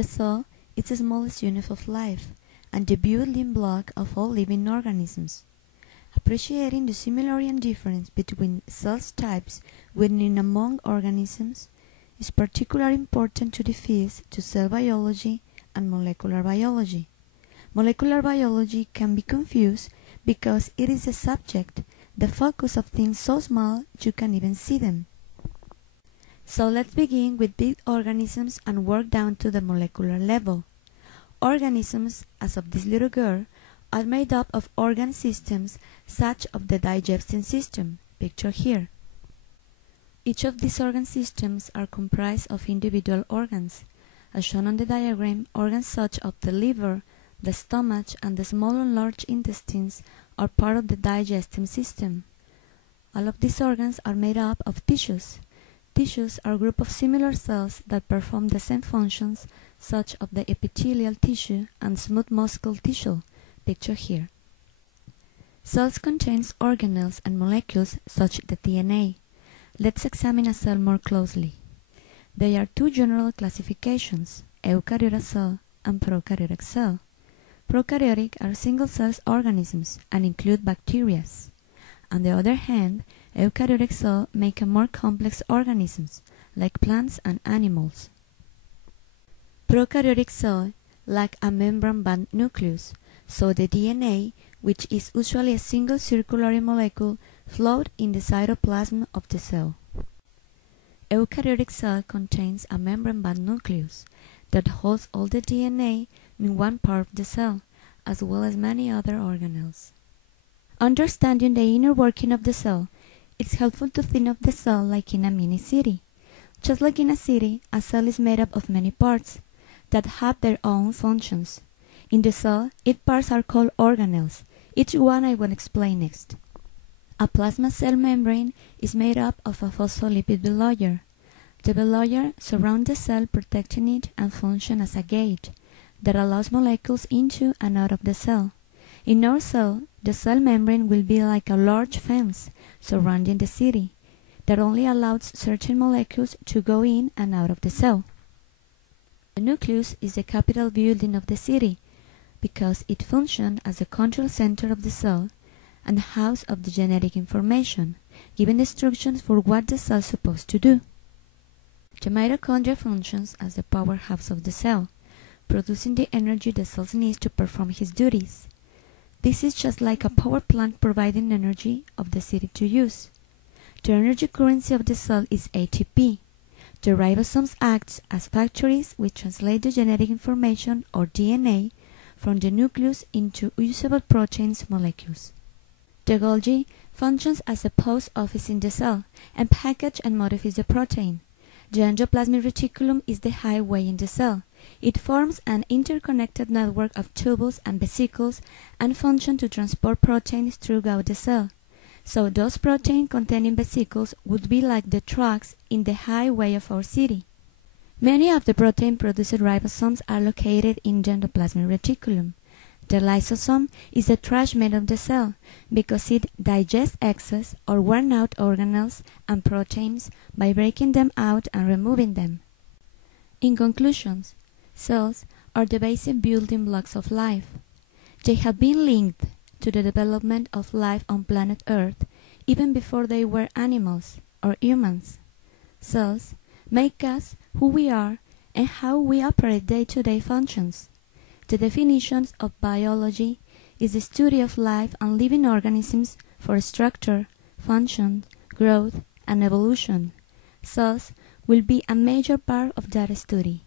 The cell is the smallest unit of life and the building block of all living organisms. Appreciating the similarity and difference between cell types within and among organisms is particularly important to the fields to cell biology and molecular biology. Molecular biology can be confused because it is the subject, the focus of things so small you can't even see them. So let's begin with big organisms and work down to the molecular level. Organisms, as of this little girl, are made up of organ systems such as the digestive system, pictured here. Each of these organ systems are comprised of individual organs. As shown on the diagram, organs such as the liver, the stomach, and the small and large intestines are part of the digestive system. All of these organs are made up of tissues. Tissues are a group of similar cells that perform the same functions, such as the epithelial tissue and smooth muscle tissue, pictured here. Cells contain organelles and molecules such as the DNA. Let's examine a cell more closely. There are two general classifications, eukaryotic cell and prokaryotic cell. Prokaryotic are single-cell organisms and include bacteria. On the other hand, eukaryotic cells make more complex organisms, like plants and animals. Prokaryotic cells lack a membrane-bound nucleus, so the DNA, which is usually a single circular molecule, floats in the cytoplasm of the cell. Eukaryotic cell contains a membrane-bound nucleus that holds all the DNA in one part of the cell, as well as many other organelles. Understanding the inner working of the cell, it's helpful to think of the cell like in a mini city. Just like in a city, a cell is made up of many parts that have their own functions. In the cell, its parts are called organelles. Each one I will explain next. A plasma cell membrane is made up of a phospholipid bilayer. The bilayer surrounds the cell, protecting it and functions as a gate that allows molecules into and out of the cell. In our cell, the cell membrane will be like a large fence surrounding the city that only allows certain molecules to go in and out of the cell. The nucleus is the capital building of the city because it functions as the control center of the cell and the house of the genetic information, giving instructions for what the cell is supposed to do. The mitochondria functions as the powerhouse of the cell, producing the energy the cell needs to perform its duties. This is just like a power plant providing energy of the city to use. The energy currency of the cell is ATP. The ribosomes act as factories which translate the genetic information, or DNA, from the nucleus into usable proteins molecules. The Golgi functions as a post office in the cell and packages and modifies the protein. The endoplasmic reticulum is the highway in the cell. It forms an interconnected network of tubules and vesicles and functions to transport proteins throughout the cell. So those protein-containing vesicles would be like the trucks in the highway of our city. Many of the protein-produced ribosomes are located in the endoplasmic reticulum. The lysosome is the trash man of the cell because it digests excess or worn-out organelles and proteins by breaking them out and removing them. In conclusion, cells are the basic building blocks of life. They have been linked to the development of life on planet Earth even before they were animals or humans. Cells make us who we are and how we operate day-to-day functions. The definitions of biology is the study of life and living organisms for structure, function, growth, and evolution. Cells will be a major part of that study.